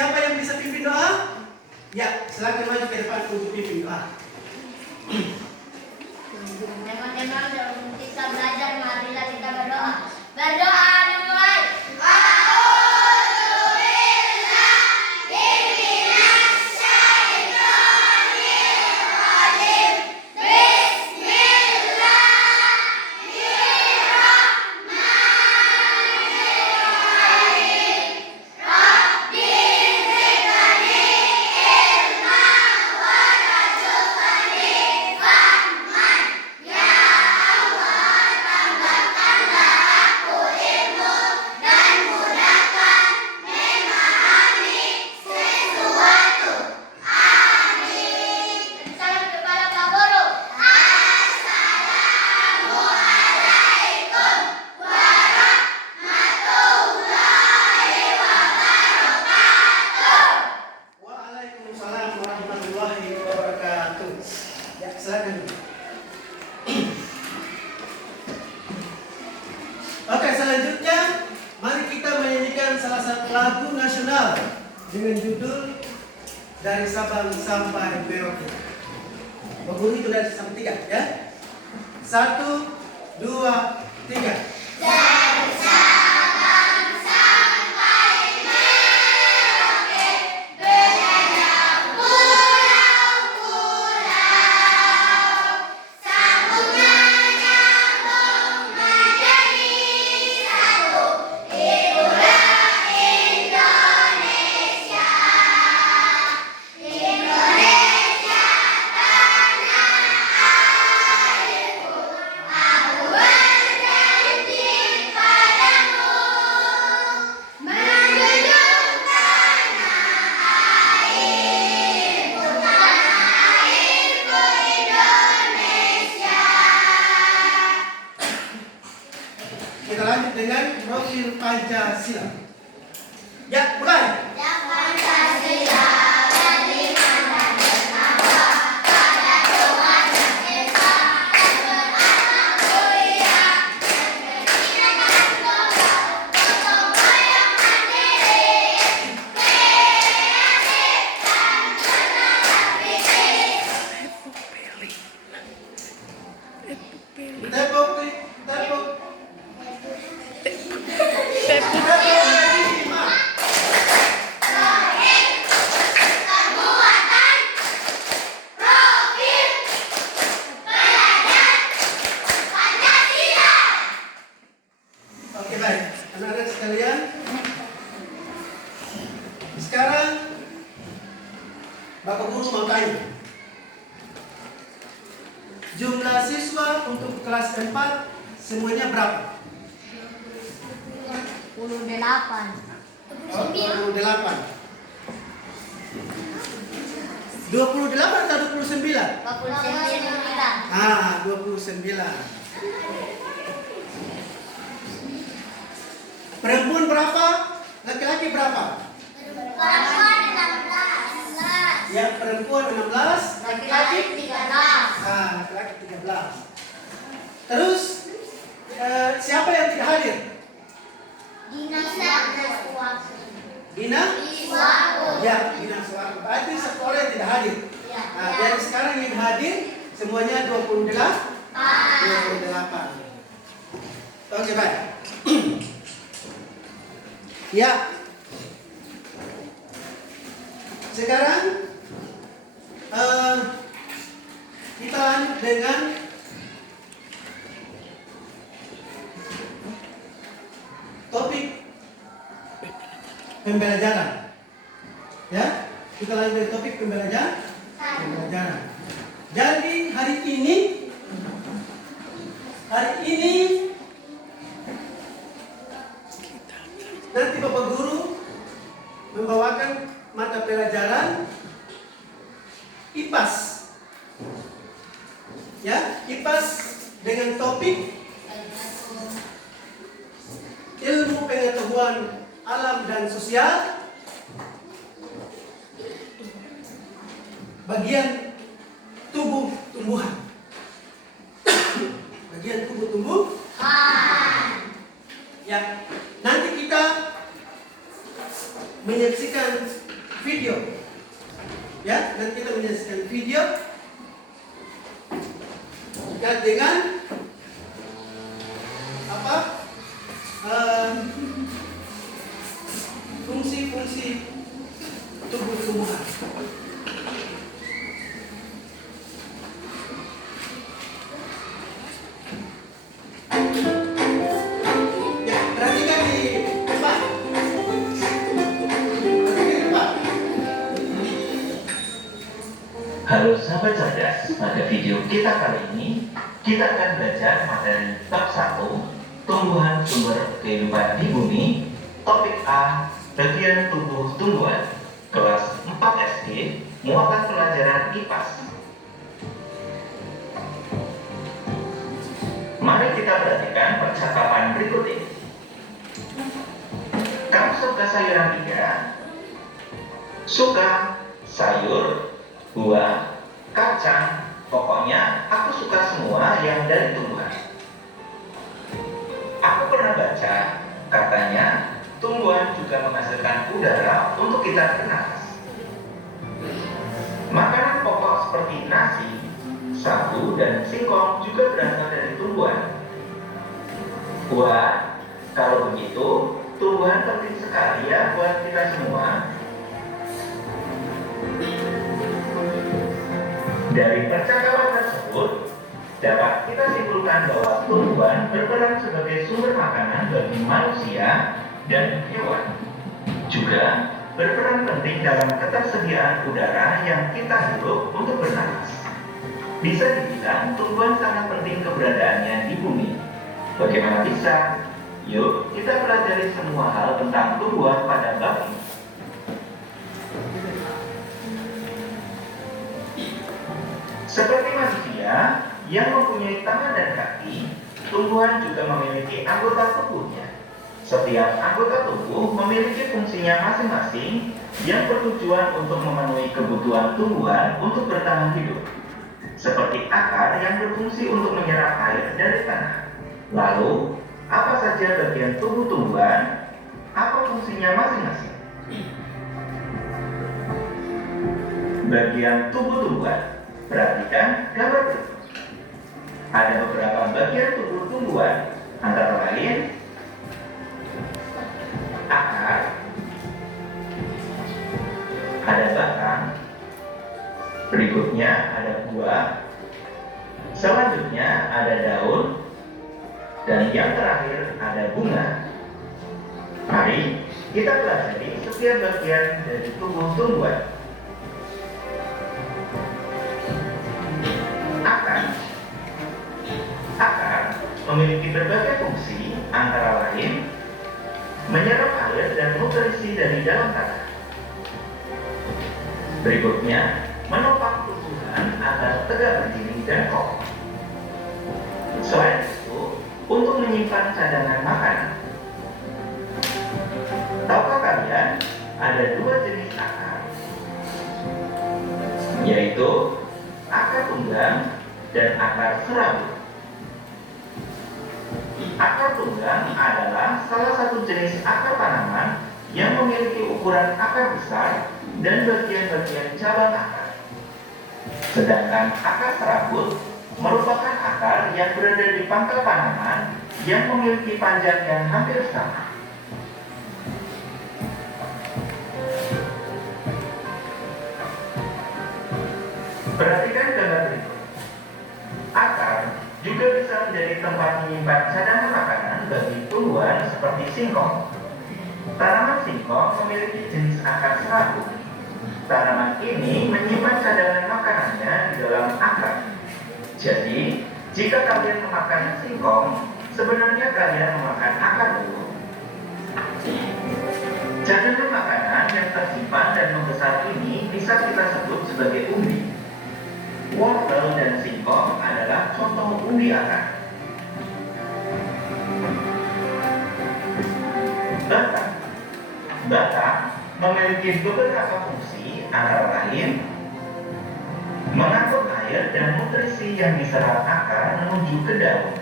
Siapa yang bisa pimpin doa? Ya, silakan maju ke depan untuk pimpin doa. Teman-teman, sebelum kita belajar, marilah kita berdoa. Berdoa dimulai. Salam kepada Pak Guru. Waalaikumsalam warahmatullahi wabarakatuh. Ya, silakan. Oke, selanjutnya mari kita menyanyikan salah satu lagu nasional dengan judul Dari Sabang Sampai Merauke. Begini itu dari sampai 3 ya. 1, 2, 3. Kita lanjut dengan profil Pancasila. Ya, mulai. Tepuk. Oke, baik. Anak-anak sekalian, sekarang Bapak Guru mau tanya. Jumlah siswa untuk kelas 4 semuanya berapa? 28. 28. 28 atau 29? 29. Ah, 29. Perempuan berapa? Laki-laki berapa? Ya, perempuan 16, laki-laki 13. Ah, laki-laki 13. Terus siapa yang tidak hadir? Gina? Ya, Gina Suwargo. Berarti satu orang yang tidak hadir. Nah, dari sekarang yang hadir semuanya 28. Oke, baik. Ya. Sekarang kita lanjut dengan topik pembelajaran. Ya, kita lanjut dari topik pembelajaran. Jadi hari ini nanti Bapak Guru membawakan mata pelajaran IPAS. Ya, IPAS dengan topik ilmu pengetahuan alam dan sosial bagian tumbuhan. Bagian tumbuhan. Ya, nanti kita menyaksikan video. Ya, dan kita menyaksikan video dengan apa? Fungsi-fungsi tubuh tumbuhan. Ya, perhatikan di depan. Perhatikan di depan. Halo sahabat cerdas, pada video kita kali ini kita akan belajar materi bab 1 tumbuhan sumber kehidupan di bumi, topik A bagian tubuh tumbuhan, kelas 4 SD, muatan pelajaran IPAS. Mari kita perhatikan percakapan berikut ini. Kamu suka sayuran tiga? Suka sayur, buah, kacang, pokoknya aku suka semua yang dari tumbuhan. Aku pernah baca, katanya tumbuhan juga menghasilkan udara untuk kita bernapas. Makanan pokok seperti nasi, sagu, dan singkong juga berasal dari tumbuhan. Wah, kalau begitu, tumbuhan penting sekali ya buat kita semua. Dari percakapan tersebut, dapat kita simpulkan bahwa tumbuhan berperan sebagai sumber makanan bagi manusia dan hewan. Juga berperan penting dalam ketersediaan udara yang kita hirup untuk bernapas. Bisa dibilang tumbuhan sangat penting keberadaannya di bumi. Bagaimana bisa? Yuk kita pelajari semua hal tentang tumbuhan pada bab ini. Seperti manusia yang mempunyai tangan dan kaki, tumbuhan juga memiliki anggota tubuhnya. Setiap anggota tubuh memiliki fungsinya masing-masing yang bertujuan untuk memenuhi kebutuhan tumbuhan untuk bertahan hidup. Seperti akar yang berfungsi untuk menyerap air dari tanah. Lalu, apa saja bagian tubuh tumbuhan? Apa fungsinya masing-masing? Bagian tubuh tumbuhan. Perhatikan gambar berikut. Ada beberapa bagian tubuh tumbuhan, antara lain akar, ada batang, berikutnya ada buah, selanjutnya ada daun, dan yang terakhir ada bunga. Mari kita pelajari setiap bagian dari tubuh tumbuhan. Akar memiliki berbagai fungsi, antara lain menyerap air dan nutrisi dari dalam tanah. Berikutnya, menopang tumbuhan agar tegak berdiri dan kokoh. Selain itu, untuk menyimpan cadangan makanan. Tahukah kalian ada dua jenis akar, yaitu akar tunggang dan akar serabut. Akar tunggang adalah salah satu jenis akar tanaman yang memiliki ukuran akar besar dan bagian-bagian cabang akar. Sedangkan akar serabut merupakan akar yang berada di pangkal tanaman yang memiliki panjang yang hampir sama. Perhatikan gambar berikut. Akar juga bisa menjadi tempat menyimpan cadangan makanan bagi tumbuhan seperti singkong. Tanaman singkong memiliki jenis akar serabut. Tanaman ini menyimpan cadangan makanannya di dalam akar. Jadi, jika kalian memakan singkong, sebenarnya kalian memakan akar dulu. Cadangan makanan yang tersimpan dan membesar ini bisa kita sebut sebagai umbi. Wortel dan singkong adalah contoh umbi akar. Batang memiliki beberapa fungsi, antara lain mengangkut air dan nutrisi yang diserap akar menuju ke daun,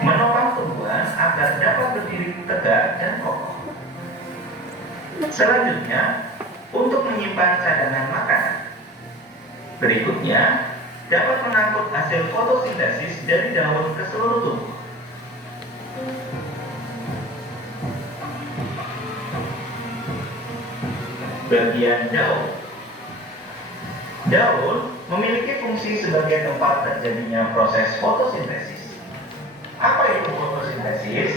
menopang tumbuhan agar dapat berdiri tegak dan kokoh. Selanjutnya, untuk menyimpan cadangan makanan. Berikutnya, dapat mengangkut hasil fotosintesis dari daun ke seluruh tubuh. Bagian daun. Daun memiliki fungsi sebagai tempat terjadinya proses fotosintesis. Apa itu fotosintesis?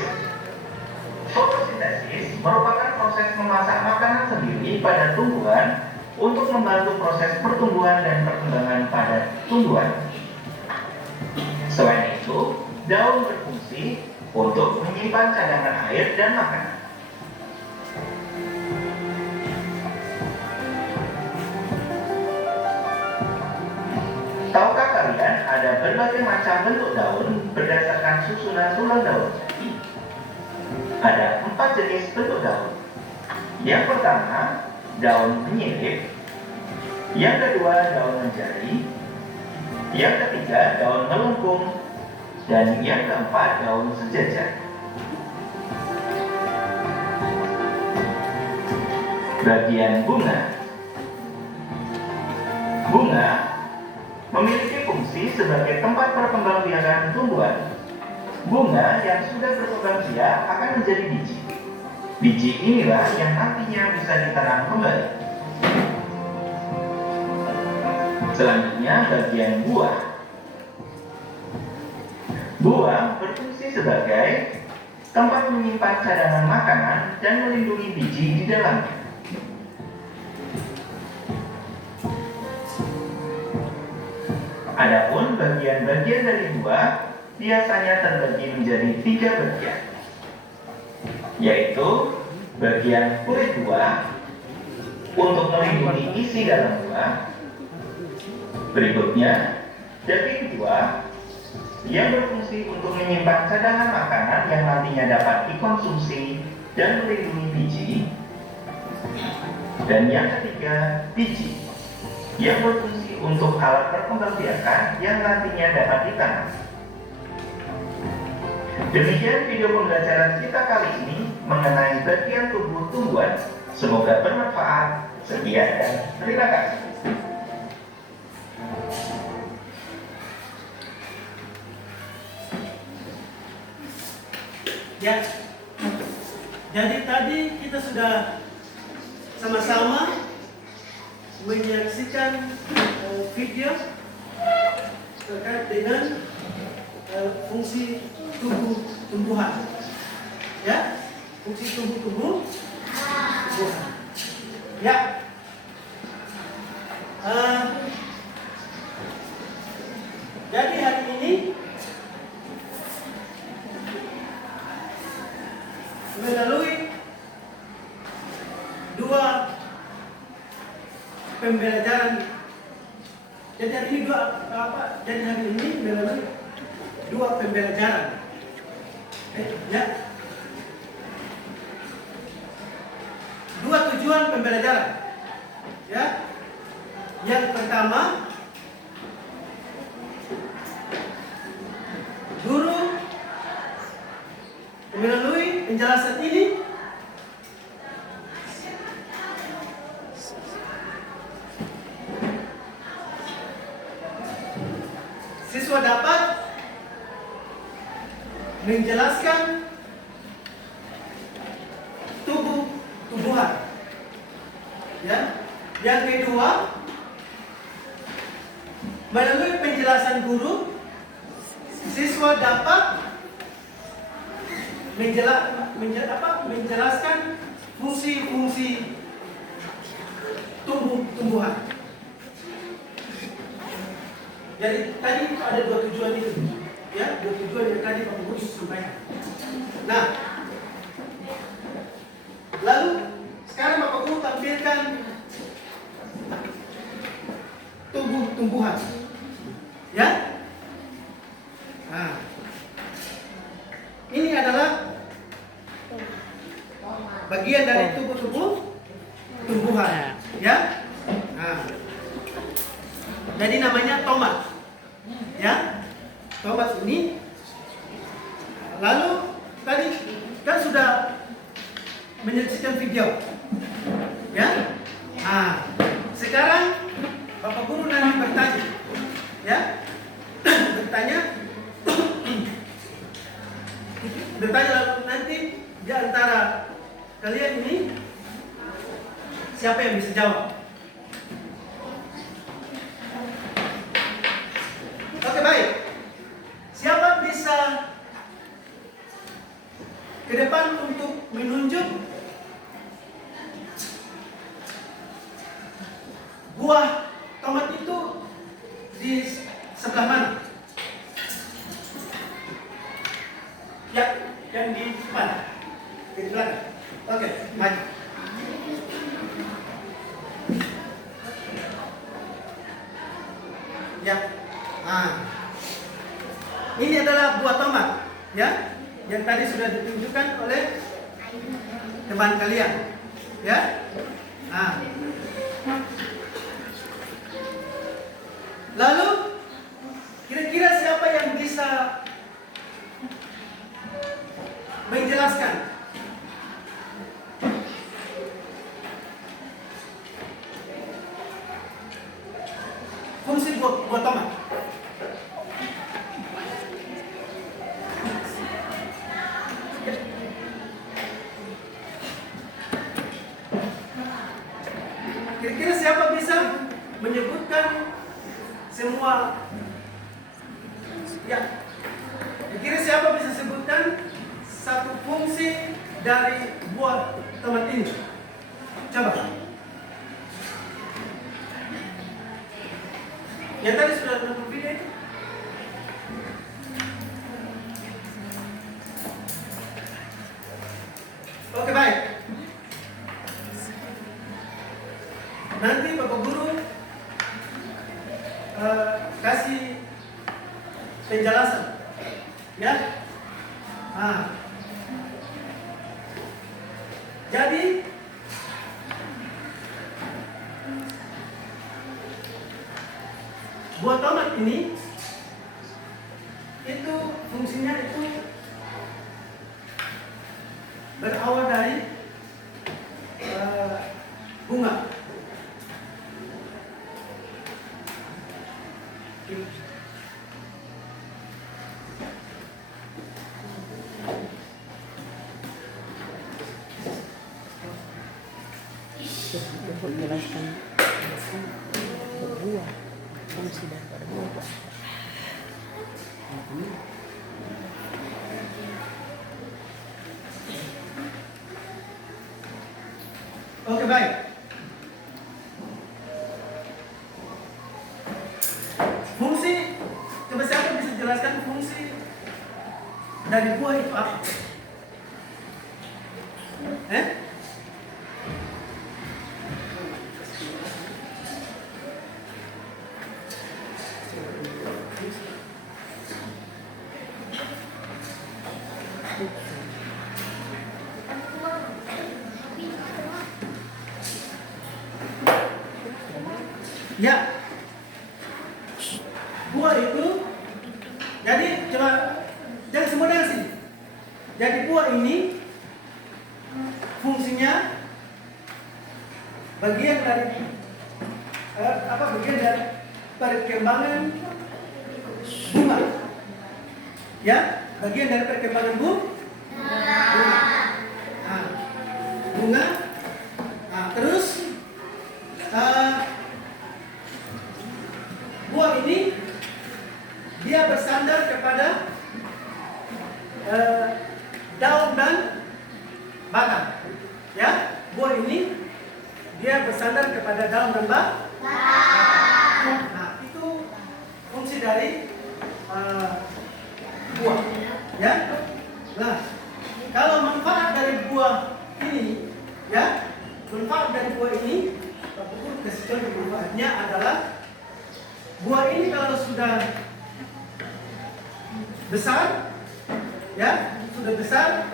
Fotosintesis merupakan proses memasak makanan sendiri pada tumbuhan untuk membantu proses pertumbuhan dan perkembangan pada tumbuhan. Selain itu, daun berfungsi untuk menyimpan cadangan air dan makanan. Tahukah kalian ada berbagai macam bentuk daun berdasarkan susunan tulang daun? Ada 4 jenis bentuk daun. Yang pertama, daun menyirip. Yang kedua, daun menjari. Yang ketiga, daun melengkung. Dan yang keempat, daun sejajar. Bagian bunga. Bunga memiliki fungsi sebagai tempat perkembangbiakan tumbuhan. Bunga yang sudah berkembang biak akan menjadi biji. Biji inilah yang nantinya bisa ditanam kembali. Selanjutnya bagian buah. Buah berfungsi sebagai tempat menyimpan cadangan makanan dan melindungi biji di dalamnya. Adapun bagian-bagian dari buah biasanya terbagi menjadi 3 bagian, yaitu bagian kulit buah untuk melindungi isi dalam buah. Berikutnya, daging buah yang berfungsi untuk menyimpan cadangan makanan yang nantinya dapat dikonsumsi dan melindungi biji. Dan yang ketiga, biji yang berfungsi untuk alat perkembangbiakan yang nantinya dapat ditanam. Demikian video pembelajaran kita kali ini mengenai bagian tubuh tumbuhan. Semoga bermanfaat. Sekian dan terima kasih. Ya, jadi tadi kita sudah sama-sama menyaksikan video terkait dengan fungsi tumbuhan, ya, fungsi tumbuhan. Ya, jadi hari ini melalui 2 pembelajaran. Jadi hari ini melalui 2 pembelajaran. Ya. 2 tujuan pembelajaran. Ya. Yang pertama, guru melalui penjelasan ini siswa dapat menjelaskan tumbuhan. Ya. Yang kedua, melalui penjelasan guru, siswa dapat menjelaskan fungsi-fungsi tumbuhan. Jadi tadi ada 2 tujuan itu, ya, 2 tujuan yang tadi Pak Guru sampaikan. Nah, lalu sekarang Bapak Guru tampilkan tumbuhan, ya. Nah, ini adalah bagian dari tumbuhan, ya. Nah, jadi namanya tomat, ya. Tomat ini, lalu tadi kan sudah menyaksikan video. Ya? Nah, sekarang Bapak Guru nanti bertanya. Ya? Bertanya. Bertanya lalu nanti di antara kalian ini siapa yang bisa jawab? Oke, baik. Siapa bisa ke depan untuk menunjuk buah tomat itu di sebelah mana? Ya, yang di depan. Di belakang. Oke, maju. Ya. Nah. Ini adalah buah tomat, ya, yang tadi sudah ditunjukkan oleh teman kalian, ya. Nah. Lalu kira-kira siapa yang bisa menjelaskan fungsi buah tomat? Kira-kira siapa bisa menyebutkan semua? Ya. Kira-kira siapa bisa sebutkan satu fungsi dari buah tomat ini? Coba. Yang tadi sudah nonton video itu? Oke, baik. Nanti Bapak Guru kasih penjelasan, ya. Nah, jadi buah tomat ini itu fungsinya itu berawal dari bunga. Menjelaskan berbuah fungsi daripada buah. Oke, baik. Fungsi, coba siapa bisa jelaskan fungsi dari buah itu apa? Ya, buah itu, jadi coba jangan semua dari sini. Jadi buah ini fungsinya bagian dari bagian dari perkembangan bunga. Ya, bagian dari perkembangan bunga. Nah, bunga. Nah, terus buah ini dia bersandar kepada daun dan batang. Ya, buah ini dia bersandar kepada daun dan batang. Nah, itu fungsi dari buah. Ya. Nah, kalau manfaat dari buah ini, ya, manfaat dari buah ini, Bapak Guru kasih contoh manfaatnya adalah buah ini kalau sudah besar, ya, sudah besar.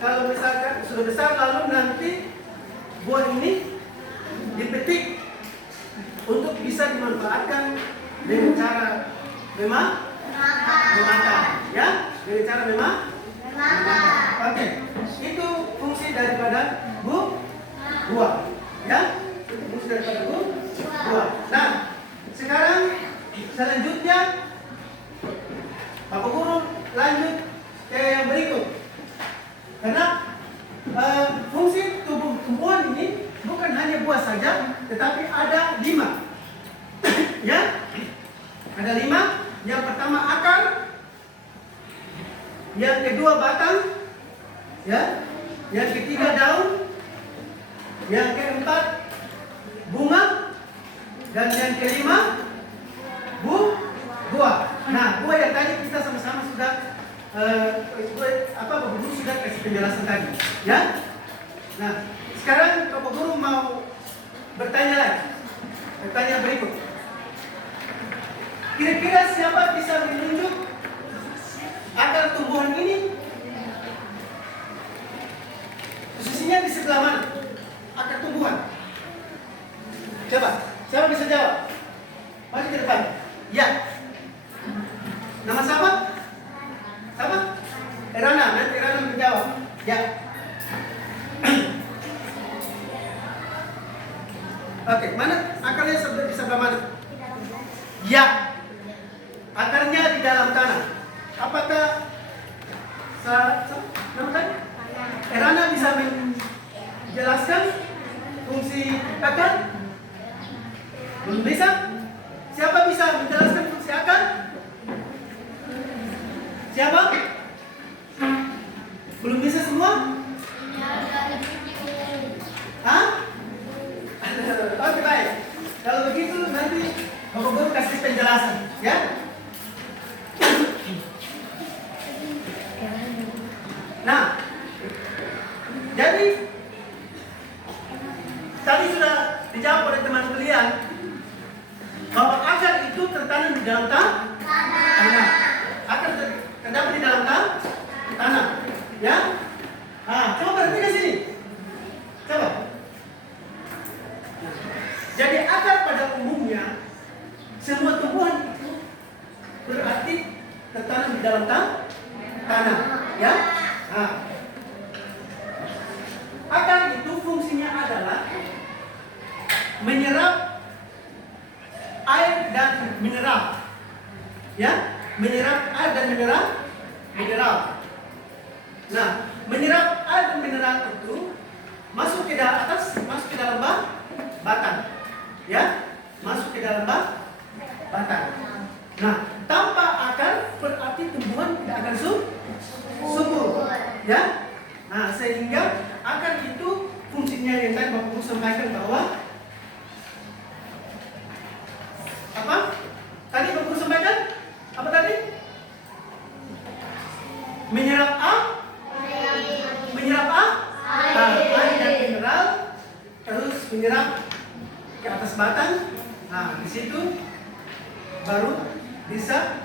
Kalau misalkan sudah besar lalu nanti buah ini dipetik untuk bisa dimanfaatkan dengan cara memakan, ya, dengan cara memakan. Oke, itu fungsi daripada buah. Ya, itu fungsi daripada buah. Nah, sekarang selanjutnya Bapak Guru lanjut ke yang berikut. Karena fungsi tumbuhan ini bukan hanya buah saja, tetapi ada 5. Ya, ada 5. Yang pertama akar, yang kedua batang, ya, yang ketiga daun, yang keempat bunga, dan yang kelima buah. Nah, buah yang tadi kita sama-sama sudah Bapak Guru sudah kasih penjelasan tadi, ya. Nah, sekarang Bapak Guru mau bertanya lagi. Pertanyaan berikut. Kira-kira siapa bisa menunjuk akar tumbuhan ini? Posisinya di sebelah mana? Akar tumbuhan. Coba, siapa bisa jawab? Mari ke depan. Ya. Nama siapa? Siapa? Erana, nanti Erana menjawab. Ya. Oke, mana akarnya di sebelah mana? Ya. Akarnya di dalam tanah. Apakah nama tadi? Erana bisa menjelaskan fungsi akar? Belum bisa? Siapa bisa menjelaskan fungsi akar? Siapa? Belum bisa semua? Hah? Oke, baik. Kalau begitu nanti Bapak Guru kasih penjelasan, ya? Nah, jadi tadi sudah dijawab oleh teman kalian bahwa akar itu tertanam di dalam tanah. Akar terdapat di dalam tanah, ya. Nah, coba berhenti ke sini. Coba. Jadi akar pada umumnya semua tumbuhan itu berarti tertanam di dalam tanah, ya. Nah, akar itu fungsinya adalah menyerap air dan mineral, ya, menyerap air dan mineral. Nah, menyerap air dan mineral itu masuk ke dalam batang, ya, masuk ke dalam batang. Nah, tanpa akar berarti tumbuhan tidak akan subur, ya. Nah, sehingga akar itu fungsinya yang tadi Bapak Guru sampaikan bahwa apa? Tadi Bapak Guru sampaikan apa tadi? Menyerap air dan mineral, terus menyerap ke atas batang. Nah, di situ baru bisa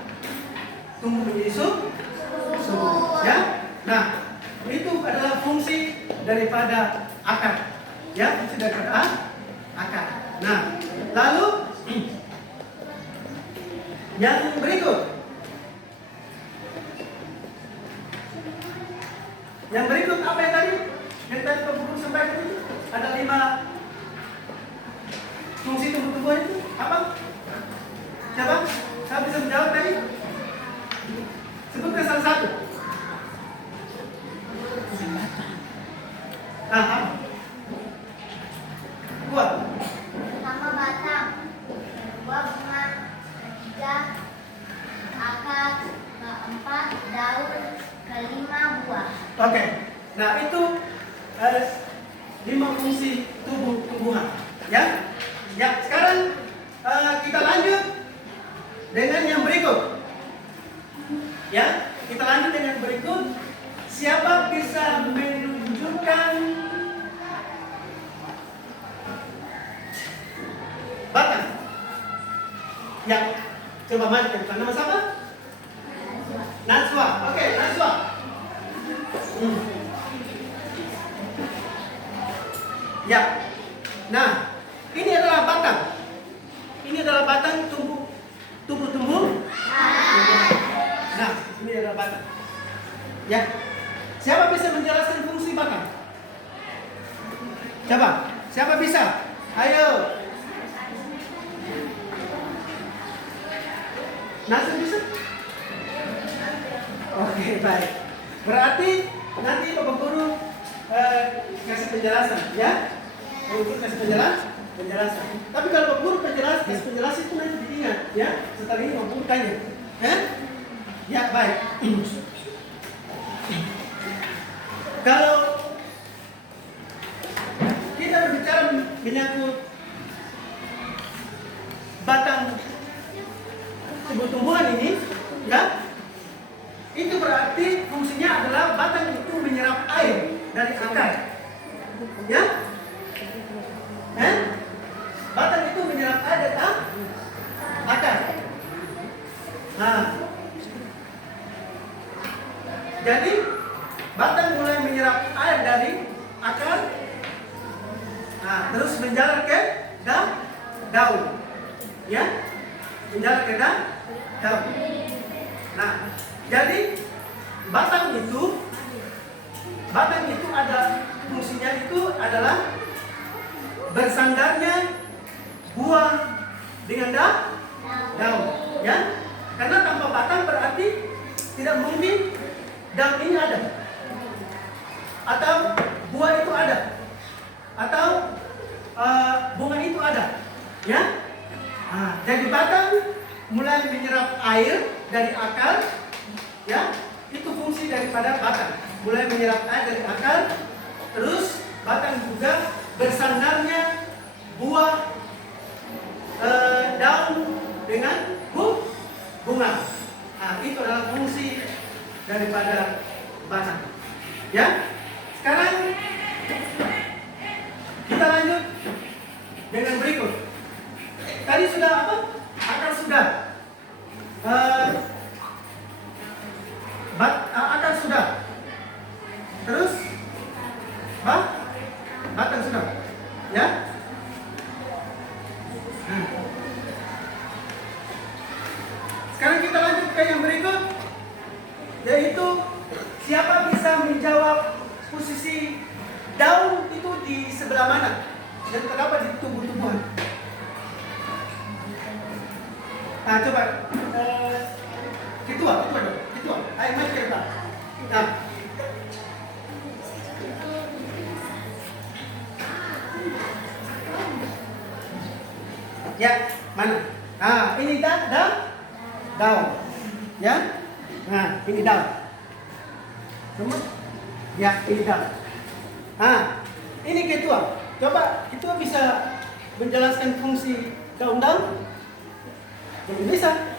tumbuh menjadi subur, ya. Nah, itu adalah fungsi daripada akar, ya, fungsi daripada akar. Nah, lalu yang berikut, apa yang tadi? Yang tadi Bapak Guru sampaikan itu ada 5 fungsi tumbuh-tumbuhan itu apa? Siapa? Siapa bisa menjawab tadi? Sebutkan salah satu. Apa? Buah. Pertama batang, kedua bunga, ketiga akar, keempat daun, kelima buah. Oke. Nah, itu 5 fungsi tumbuhan, ya. Ya, sekarang kita lanjut dengan yang berikut. Ya, kita lanjut dengan berikut. Siapa bisa menunjukkan batang? Ya, coba maju ke depan. Nama siapa? Najwa. Oke, Najwa. Ya. Nah, ini adalah batang. Ini adalah batang tumbuh. Nah, ini adalah batang. Ya. Siapa bisa menjelaskan fungsi batang? Coba, siapa bisa? Ayo. Nasir bisa? Oke, baik. Berarti nanti Bapak Guru kasih penjelasan, ya? Bapak Guru kasih penjelasan. Tapi kalau Bapak Guru kasih penjelasan itu nanti diingat, ya? Setelah ini Bapak Guru tanya. Ya, baik. Kalau kita berbicara menyangkut batang tumbuh-tumbuhan ini, ya, itu berarti fungsinya adalah batang itu menyerap air dari akar, ya, batang itu menyerap air dari akar. Nah, jadi batang mulai menyerap air dari akar, nah, terus menjalar ke daun, ya, menjalar ke daun. Nah, jadi batang itu ada fungsinya itu adalah bersandarnya buah dengan daun, ya. Karena tanpa batang berarti tidak mungkin daun ini ada, atau buah itu ada, atau bunga itu ada, ya. Nah, jadi batang mulai menyerap air dari akar, ya, itu fungsi daripada batang. Mulai menyerap air dari akar, terus batang juga bersandarnya buah daun dengan bunga. Nah, itu adalah fungsi daripada batang, ya. Sekarang kita lanjut dengan berikut. Tadi sudah apa? Akar sudah. Akar sudah. Terus batang sudah, ya. Sekarang kita lanjut ke yang berikut, yaitu siapa bisa menjawab posisi daun itu di sebelah mana dan terdapat di tumbuh-tumbuhan. Nah, coba ketua. Ayo maju ke depan. Nah, ya, mana? Nah, ini daun, ya. Nah, ini daun. Semua? Ya, ini daun. Nah, ini ketua. Coba ketua bisa menjelaskan fungsi daun-daun? Belum bisa.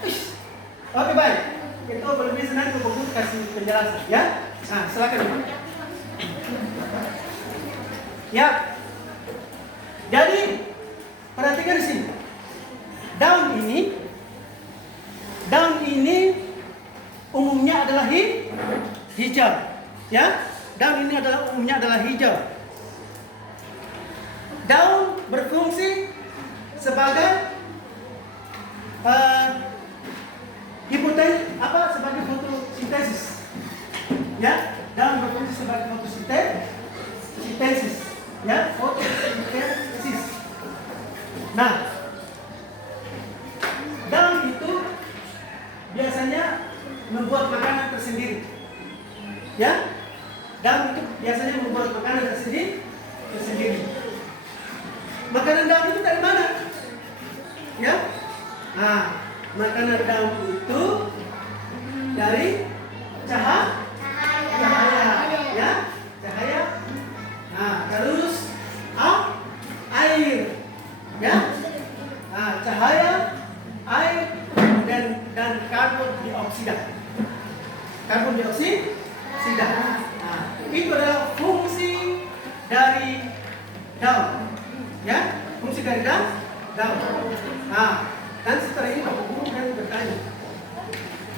Oke, baik. Ketua belum bisa, nanti Bapak Guru kasih penjelasan, ya. Nah, silakan. Ya. Jadi perhatikan di sini. Daun ini umumnya adalah hijau, ya. Daun ini umumnya adalah hijau. Daun berfungsi sebagai sebagai fotosintesis, ya. Daun berfungsi sebagai fotosintesis, ya, fotosintesis. Nah, daun itu biasanya membuat makanan tersendiri, ya. Daun itu biasanya membuat makanan tersendiri. Makanan daun itu dari mana? Ya. Nah, makanan daun itu dari cahaya, ya, cahaya. Nah, terus air, ya. Nah, cahaya, air, dan karbon dioksida. Nah, itu adalah fungsi dari daun, ya, fungsi dari daun. Nah, dan setelah ini Bapak Guru akan bertanya,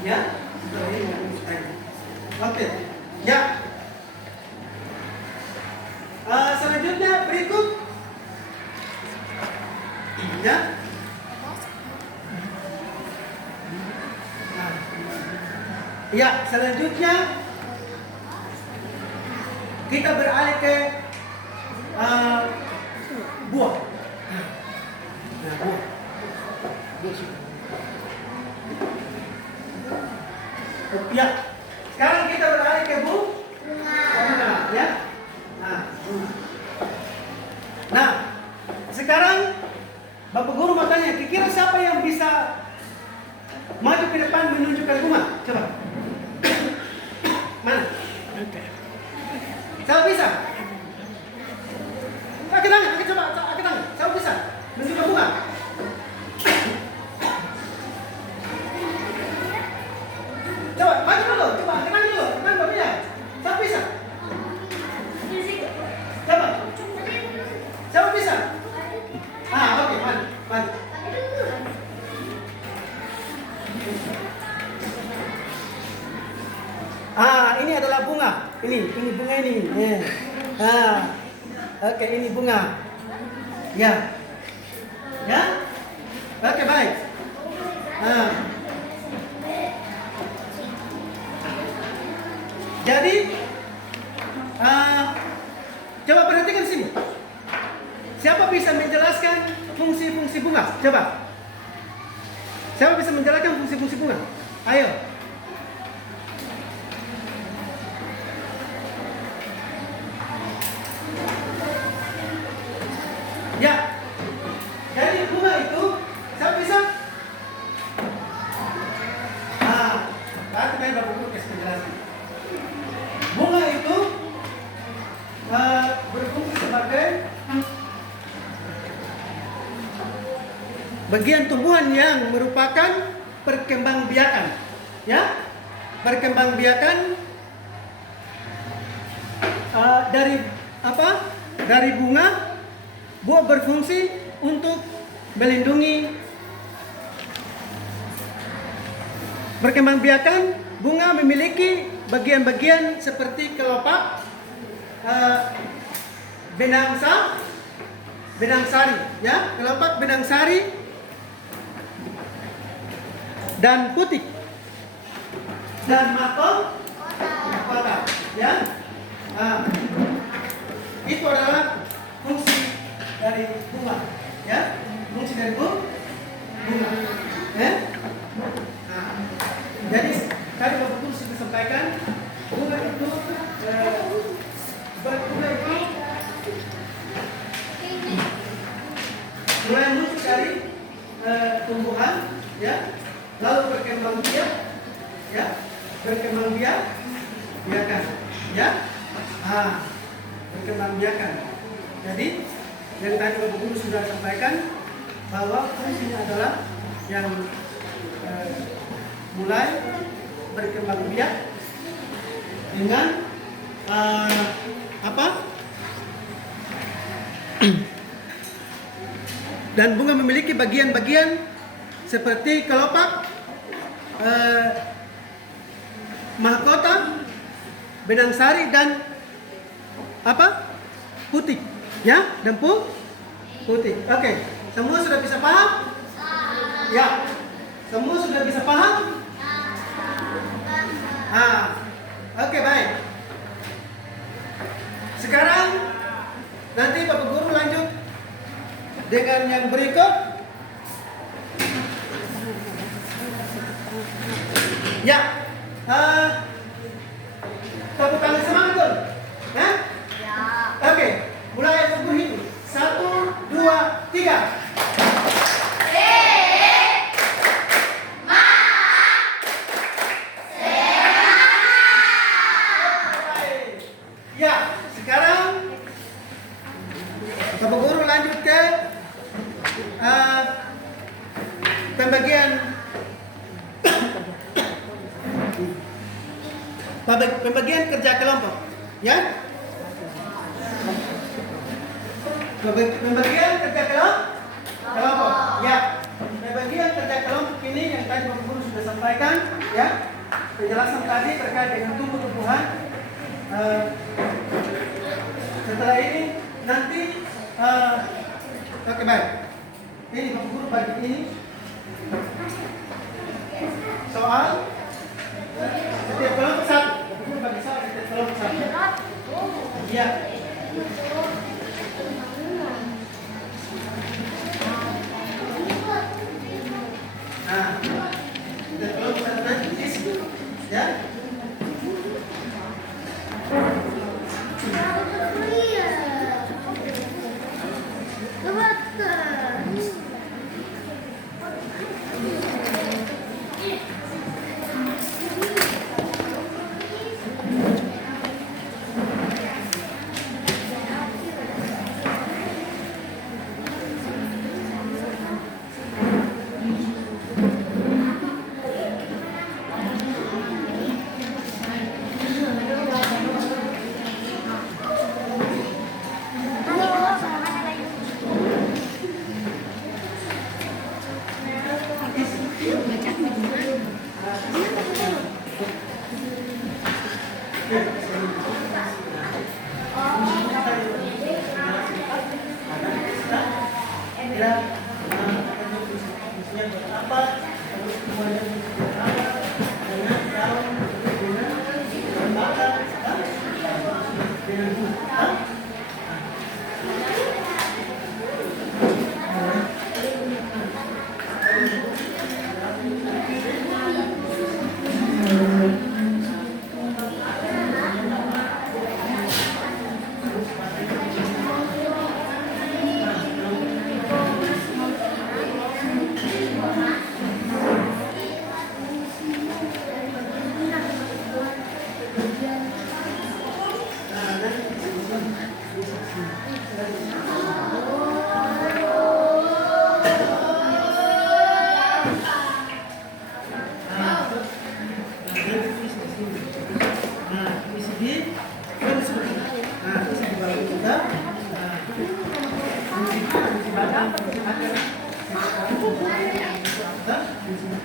ya, setelah ini akan bertanya. Oke, ya. Selanjutnya berikut, ya. Ya, selanjutnya kita beralih ke buah. Nah, buah. Ya, sekarang kita beralih ke bunga, ya. Nah, sekarang Bapak Guru mau tanya, kira-kira siapa yang bisa maju ke depan menunjukkan bunga? Coba. Mana? Siapa bisa? Angkat tangan, coba, angkat tangan. Siapa bisa menunjukkan bunga? Coba, maju dulu, coba, angkat tangan dulu, tangan Bapak ya. Siapa bisa? Coba. Siapa bisa? Oke, maju. Ini adalah bunga. Ini bunga ini. Oke, ini bunga. Ya. Ya? Oke, baik. Jadi, coba perhatikan sini. Siapa bisa menjelaskan fungsi-fungsi bunga? Coba. Siapa bisa menjelaskan fungsi-fungsi bunga? Ayo. Ya. Jadi bunga itu, siapa bisa? Nanti Bapak Guru kasih penjelasan. Bunga itu berfungsi sebagai bagian tumbuhan yang merupakan perkembangbiakan, ya, perkembangbiakan dari apa? Dari bunga. Buah berfungsi untuk melindungi. Perkembangbiakan bunga memiliki bagian-bagian seperti kelopak, benang sari, ya, kelopak benang sari dan putih dan mahkota, ya. Itu adalah fungsi dari bunga, ya, fungsi dari bunga, ya. Jadi tadi Bapak Guru sudah sampaikan bunga itu mulai muncul dari tumbuhan, ya, lalu berkembang biak, ya, biakan, ya, berkembang biakan. Jadi yang tadi Bapak Guru sudah sampaikan bahwa fungsinya adalah yang mulai berkembang biak dengan dan bunga memiliki bagian-bagian seperti kelopak, mahkota, benang sari dan putih, ya, dan putih. Oke, semua sudah bisa paham? Ya, semua sudah bisa paham? Oke, baik. Sekarang nanti Bapak Guru lanjut dengan yang berikut. Ya, tepuk tangan semangat dulu. Ya? Oke, mulai Bapak Guru hitung. 1, 2, 3. Ya, sekarang Bapak Guru lanjut ke pembagian kerja kelompok, ya. Pembagian kerja kelompok, ya. Pembagian kerja kelompok ini yang tadi Bapak Guru sudah sampaikan, ya. Penjelasan tadi terkait dengan tumbuh-tumbuhan. Setelah ini nanti oke, baik. Ini Bapak Guru bagi ini soal setiap kelompok satu. Bapak Guru bagi soal setiap kelompok satu. Iya.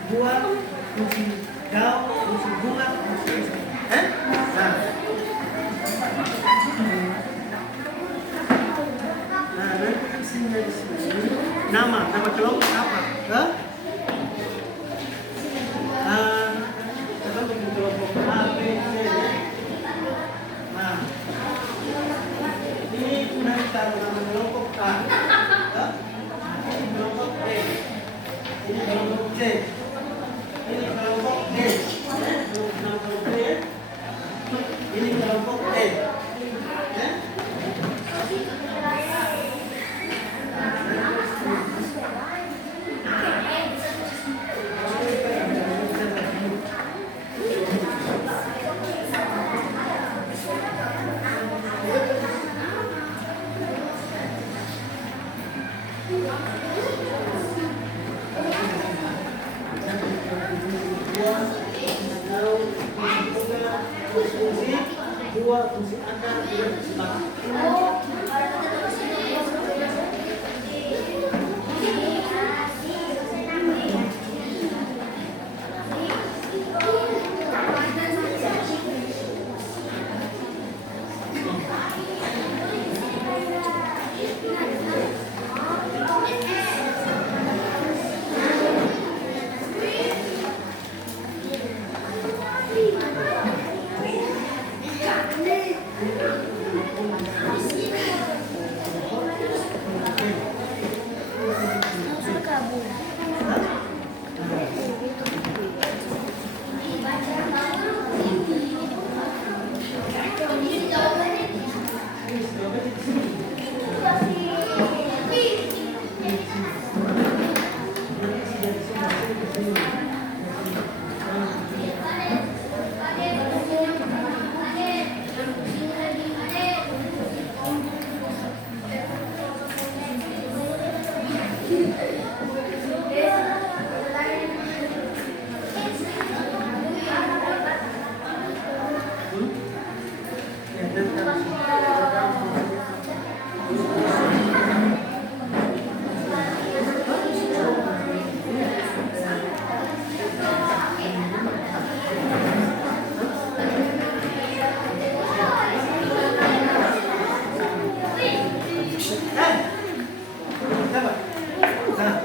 Buah, fungsi daun, fungsi bunga, fungsi nah, nanti isinya di sini. Nama kelompok apa? Kita bikin kelompok A, B, C. Nah, ini nanti taruh nama kelompok A. Ini kelompok B. Ini kelompok C. Ini kelompok D. Kelompok D. Ini kelompok E. Dua fungsi akar, tiga fungsi mata. Nah,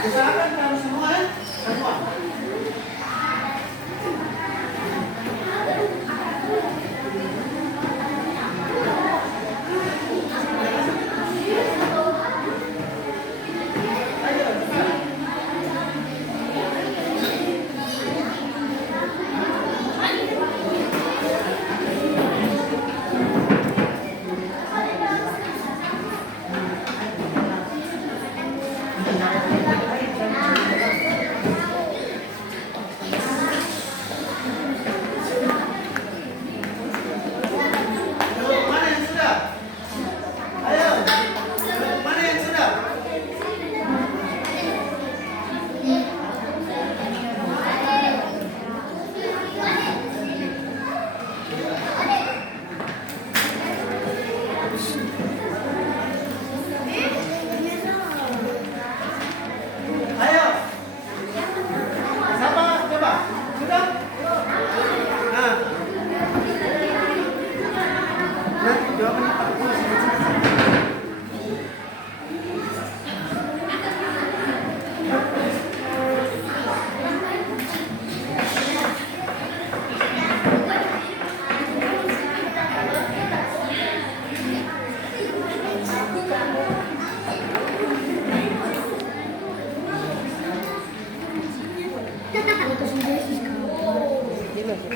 Usahakan kamu semua ya. Semua. Mana yang sudah? Ayo. Mana yang sudah? Ayo. Siapa? Coba. Sudah? Nah. Nanti jawabannya Pak. Dia masih.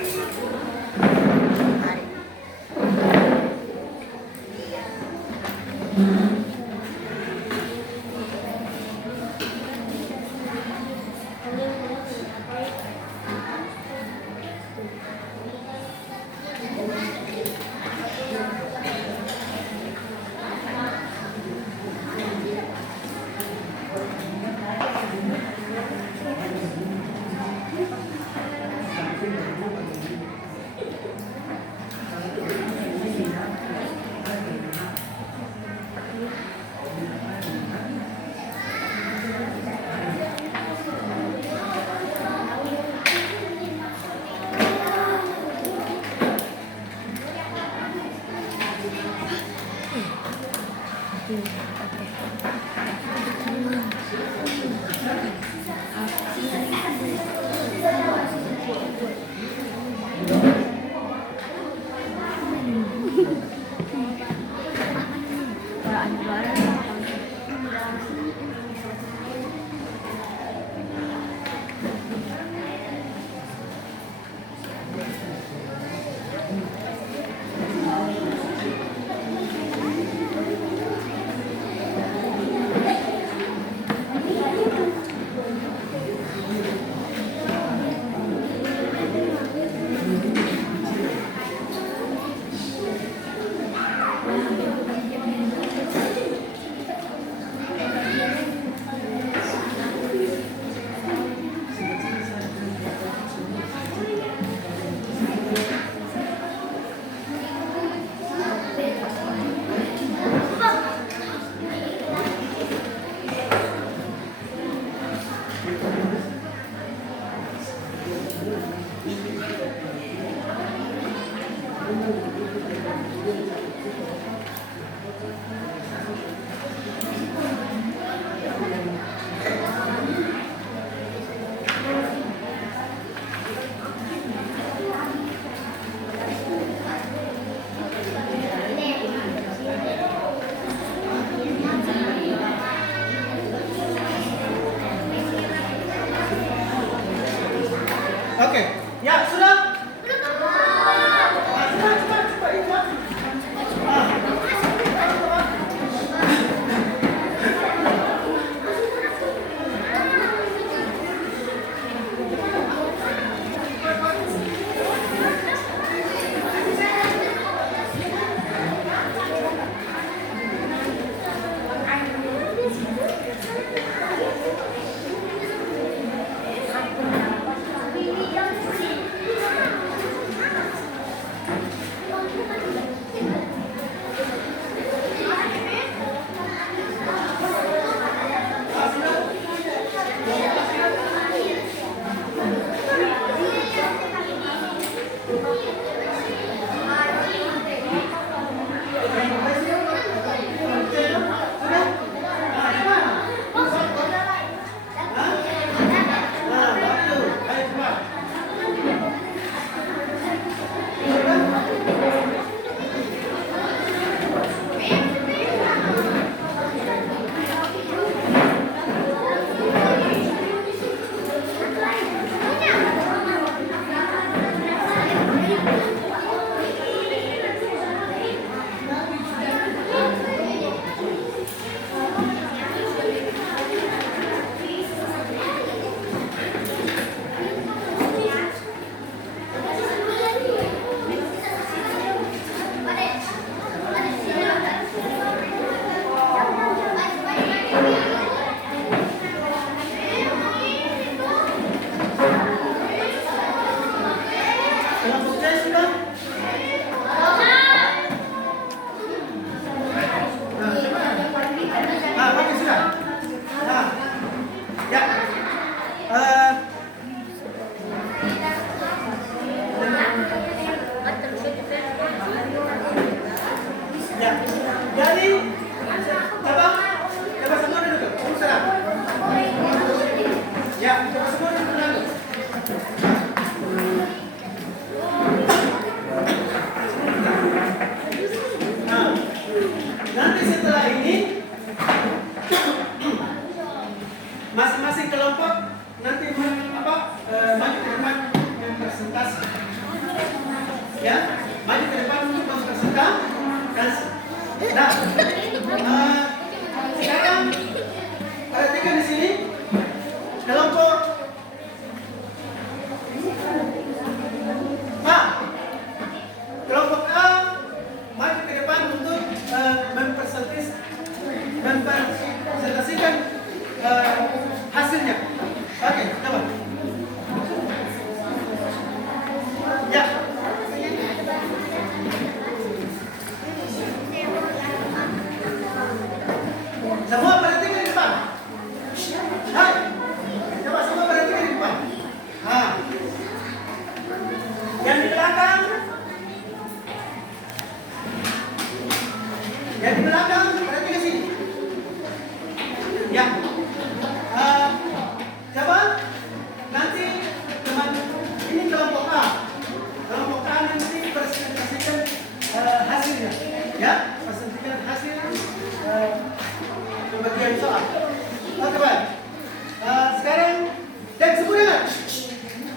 Ya. Coba nanti teman ini kelompok A. Kelompok A nanti presentasikan hasilnya. Ya, presentasikan hasil pembagian soal. Oke, baik. Sekarang dan semua dengar.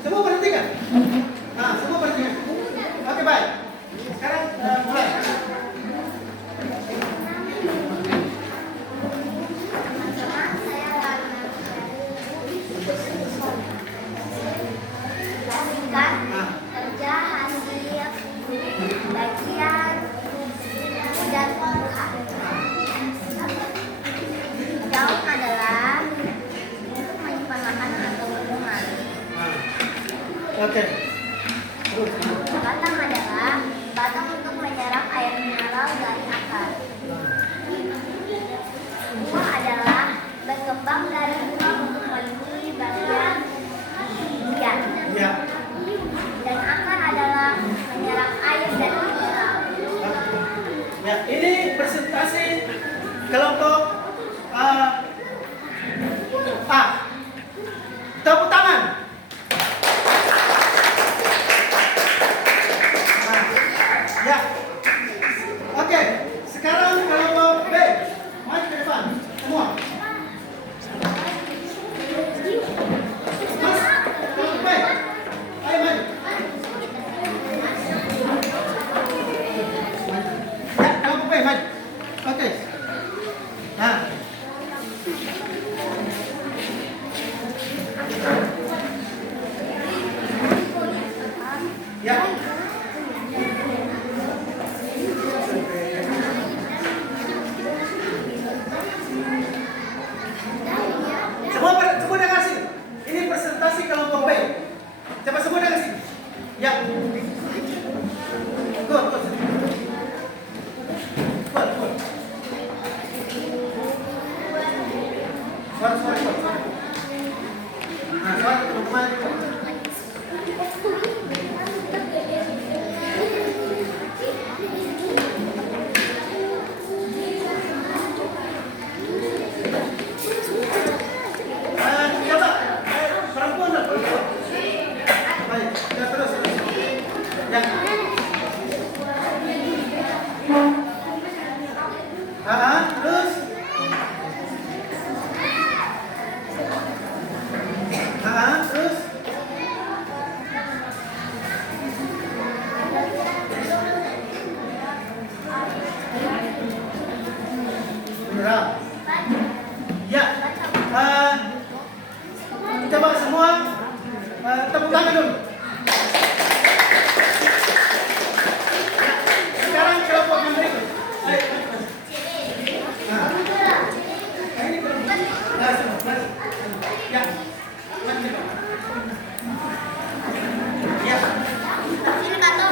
Semua perhatikan. Nah, semua perhatikan. Oke, baik. Sekarang mulai. Kerja hasil bagian dan pengkah. Daun adalah untuk menyimpan makanan atau minuman. Oke. Batang adalah batang untuk menyerap air mineral dari akar. Buah adalah berkembang dari bunga untuk melindungi bagian biar. Ya. Dan akar adalah menyerap air dan mineral. Ya, ini presentasi kelompok A. Tepuk tangan. Ya. Oke, sekarang kelompok B. Maju ke depan semua. Mas, kelompok B. Ayo maju. Ya, kelompok B maju. Oke. Nah. Ya. Semua dengar sini. Ini presentasi kelompok B. Coba semua dengar sini. Ya. Good. Suara. Nah, suara teman-teman. Coba, perempuan lah. Baik, ya terus. Ya. Terus. Terus. Mineral. Ya. Coba semua tepuk tangan dulu. Sekarang kelompok yang berikut. Ini kelompok. Ya. Ya. Sini Kato.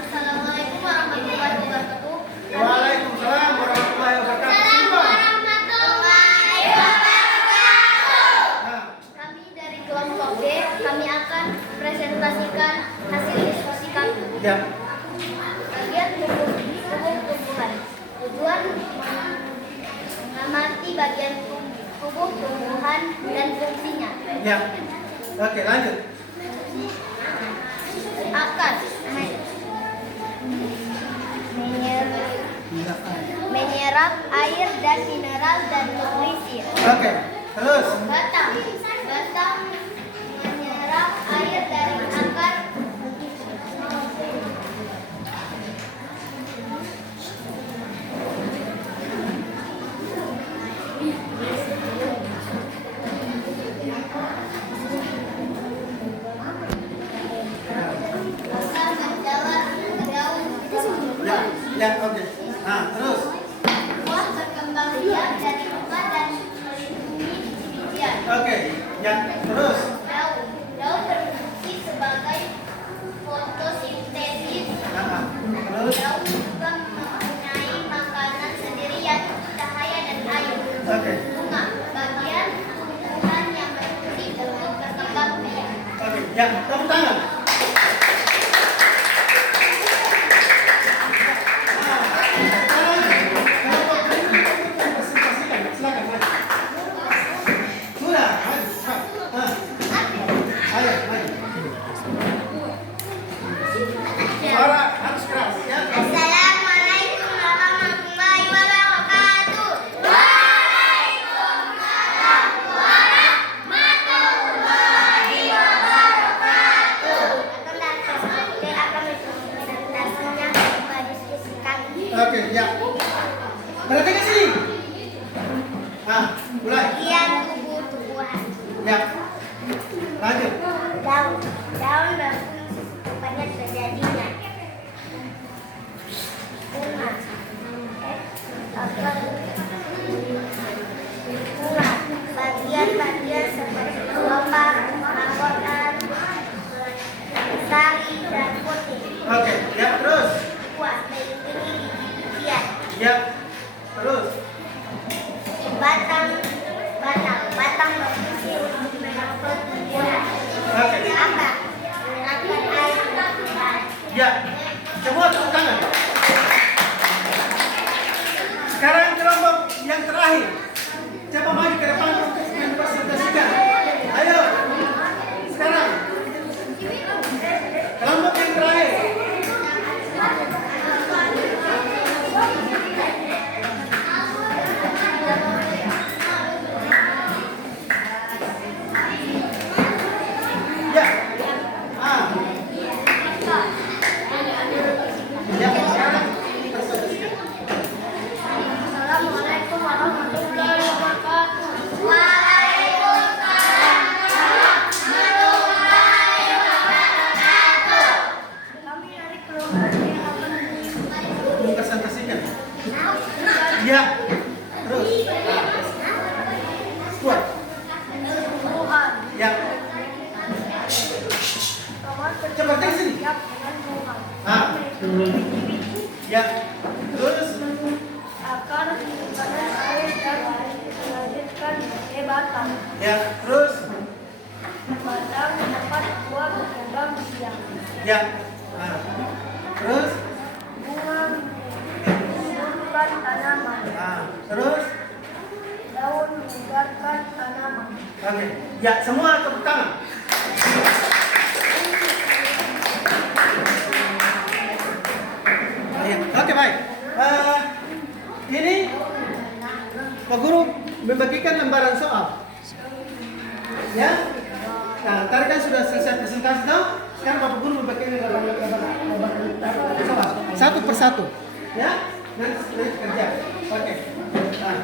Assalamualaikum warahmatullahi wabarakatuh. Waalaikumsalam warahmatullahi wabarakatuh. Semua. Warahmatullahi wabarakatuh. Nah, Kami dari kelompok D, kami akan presentasikan hasil diskusi kami. ya. Bagian tumbuh-tumbuhan. Tujuan mengamati bagian tubuh tumbuhan dan fungsinya. Ya. Oke, lanjut. Akar menyerap air dan mineral dan nutrisi. Oke, terus. Batang menyerap air dari akar. Akar menjawab daun. Ya, oke. Nah, terus. Buah berkembang biak dari bunga dan melindungi biji-bijian. Oke, ya, terus. Daun berfungsi sebagai fotosintesis. Terus. Daun juga mempunyai makanan sendiri yaitu cahaya dan air. Oke. batang berfungsi untuk menyangkut tumbuhan. Oke. Apa? Menerapkan air dan Ya, semua tepuk tangan. Sekarang kelompok yang terakhir. Coba maju ke depan untuk mempresentasikan. Ayo. Sekarang. Kelompok yang terakhir. Ya. Ah. Ya, sekarang presentasikan. Assalamualaikum warahmatullahi wabarakatuh. Waalaikumsalam warahmatullahi wabarakatuh. Kami dari kelompok yang akan Mempresentasikan. Ya. Terus. Kuat. tumbuhan. Ya. Coba tek sini. Siap dengan tumbuhan. Ah. Ya. Terus. Akan menyimpan air dan melanjutkan ke batang. Ya. Terus. Batang dapat buah berkembang siang. Ya. Ah. Terus. Bunga menumbuhkan tanaman. Ah. Terus. Daun menyegarkan tanaman. Oke. Ya, semua tepuk tangan. Ya. Oke, baik. Ini Pak Guru membagikan lembaran soal. Ya. Nah, tadi kan sudah selesai presentasi toh? Sekarang Bapak Guru membagikan lembaran soal satu persatu. Ya. Nanti kerja. Oke. Nah.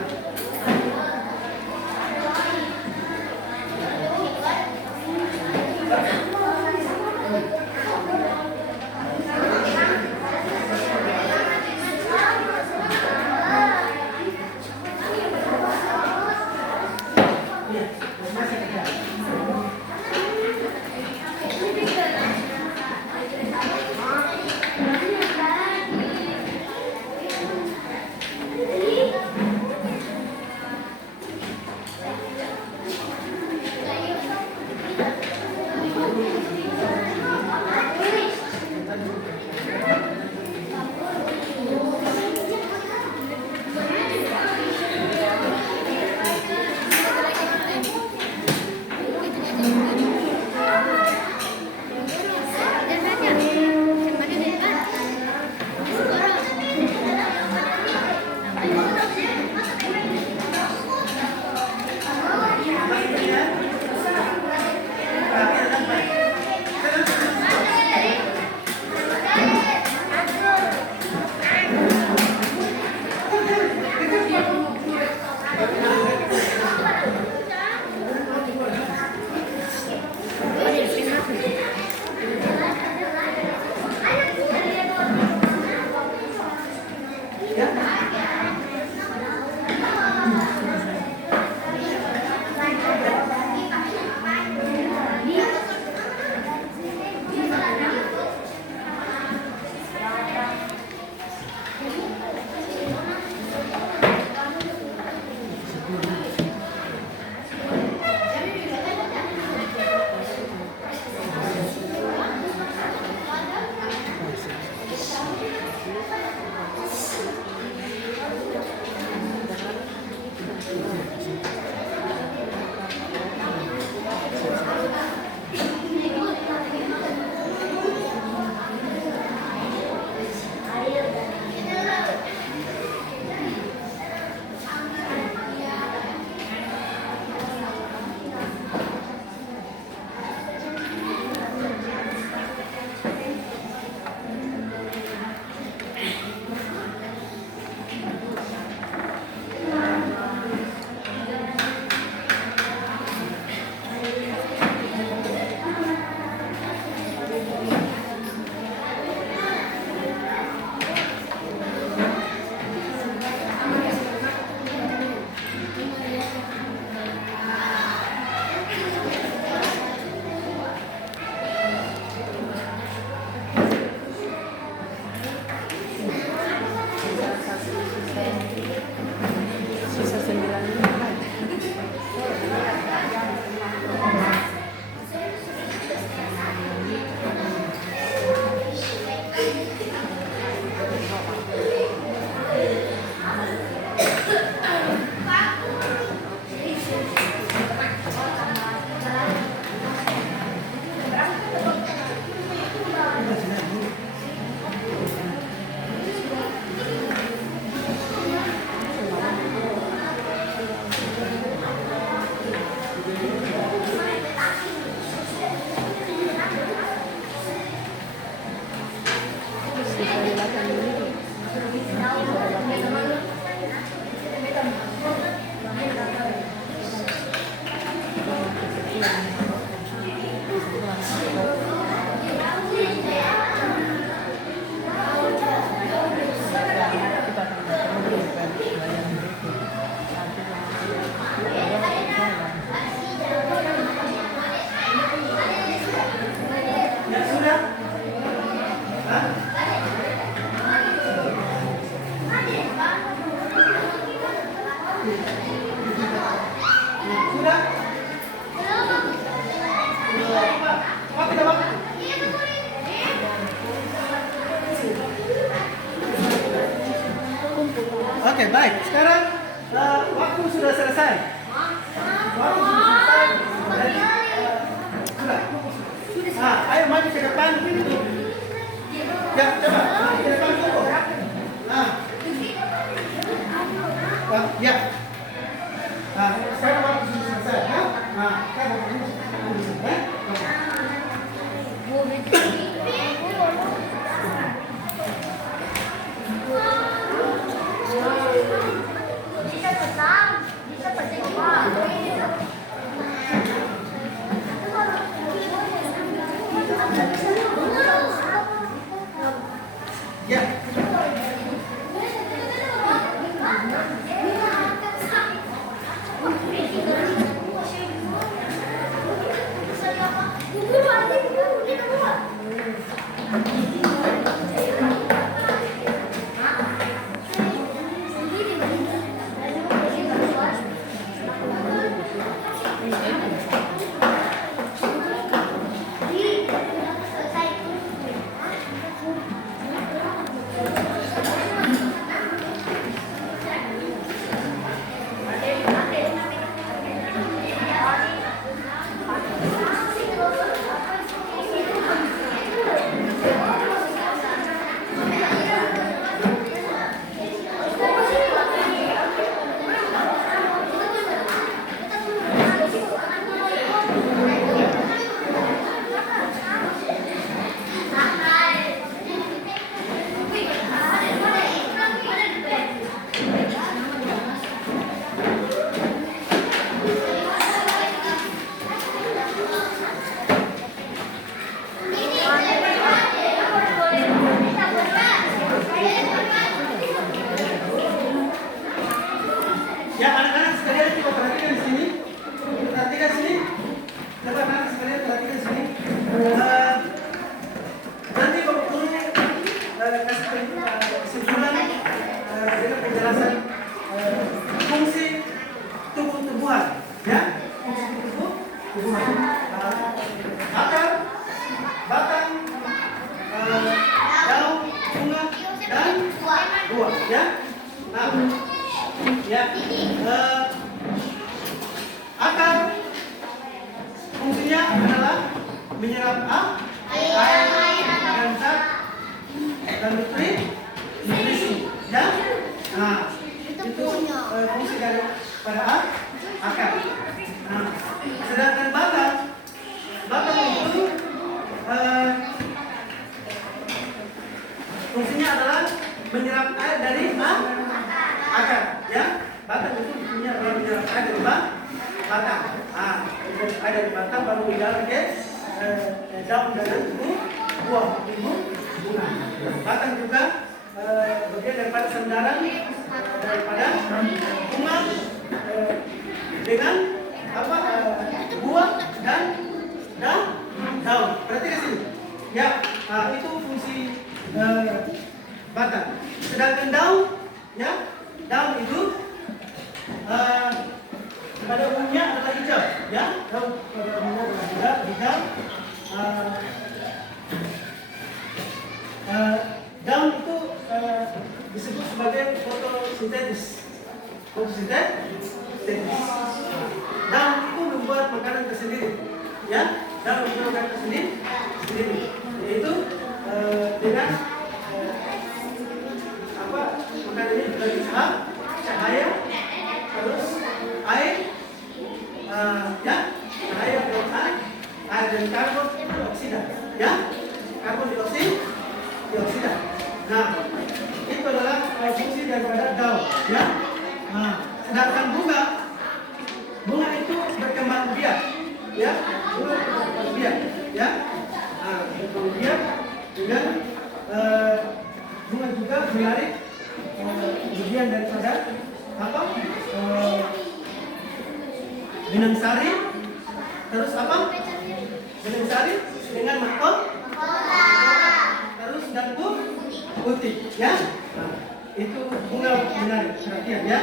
Ya sudah? Hah? Sudah? Pak, tidak Pak? Oke, baik. Sekarang waktu sudah selesai. Waktu sudah selesai. Jadi, sudah. Nah, ayo maju ke depan. Ya, coba. Maju ke depan tunggu. Nah. Ya. Nah, sekarang waktu sudah selesai. Nah, kita mau selesai. Bisa petang, bisa petang. Ya. Ya, anak-anak sekalian coba perhatikan di sini. Perhatikan sini. Coba anak-anak sekalian perhatikan sini. Nanti Bapak Guru kasih kesimpulan dengan penjelasan fungsi tumbuh-tumbuhan, ya. Fungsi tumbuh-tumbuhan. Akar, batang, daun, bunga, dan buah, ya. Nah, ya, akar fungsinya adalah menyerap air dan zat dan nutrisi, ya. Nah, itu fungsi dari pada akar. Nah, sedangkan batang itu fungsinya adalah menyerap air dari akar, ya. Batang itu fungsinya adalah menyerap air dari batang. Air dari batang baru didalam ke daun dan buah, bunga. Batang juga bagian daripada sandaran daripada bunga dengan buah dan daun. Perhatikan sini. Ya, itu fungsi batang. Sedangkan daun, ya, daun itu pada umumnya adalah hijau, ya. Daun pada umumnya adalah hijau. Daun itu disebut sebagai fotosintetis. Daun itu membuat makanan tersendiri, ya. Daun membuat makanan tersendiri, yaitu dengan makanan ini dari cahaya, terus air, ya, cahaya dan karbon dioksida, ya, karbon dioksida. Nah, itu adalah fungsi daripada daun, ya. Nah, sedangkan bunga itu berkembang biak, ya, bunga berkembang biak, ya. Nah, berkembang biak dengan bunga juga menarik bagian daripada apa? Benang sari, terus apa? Benang sari dengan mahkota, terus dan putih, ya. Nah, itu bunga menarik perhatian, ya.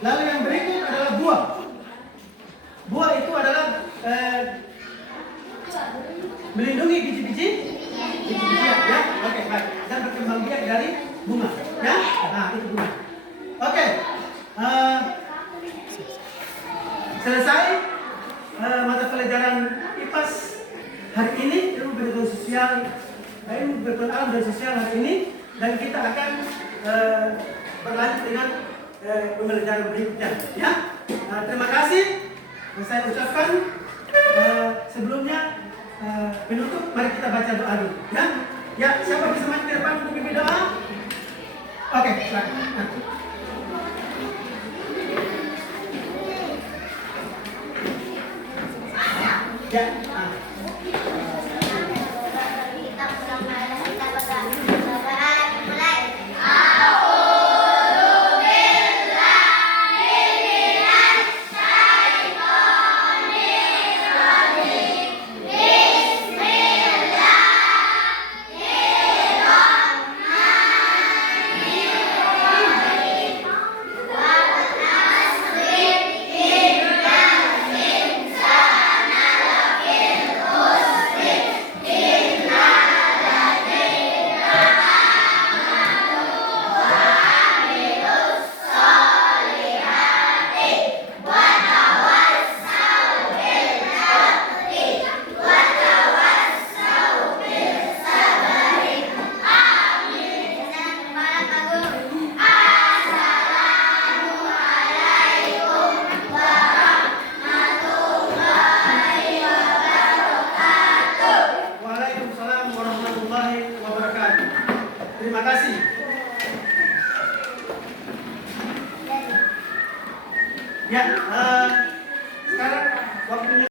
Lalu yang berikut adalah buah. Buah itu adalah melindungi biji-bijian, ya. Oke, baik. Dan berkembang biak dari bunga, ya. Nah, itu bunga. Oke. Selesai mata pelajaran IPAS hari ini, ilmu pengetahuan sosial, ilmu pengetahuan alam dan sosial hari ini, dan kita akan berlanjut dengan pembelajaran berikutnya, ya. Terima kasih. Saya ucapkan sebelumnya penutup, mari kita baca doa dulu, ya. Ya, siapa bisa maju ke depan untuk pimpin doa? Oke, silakan. Ya.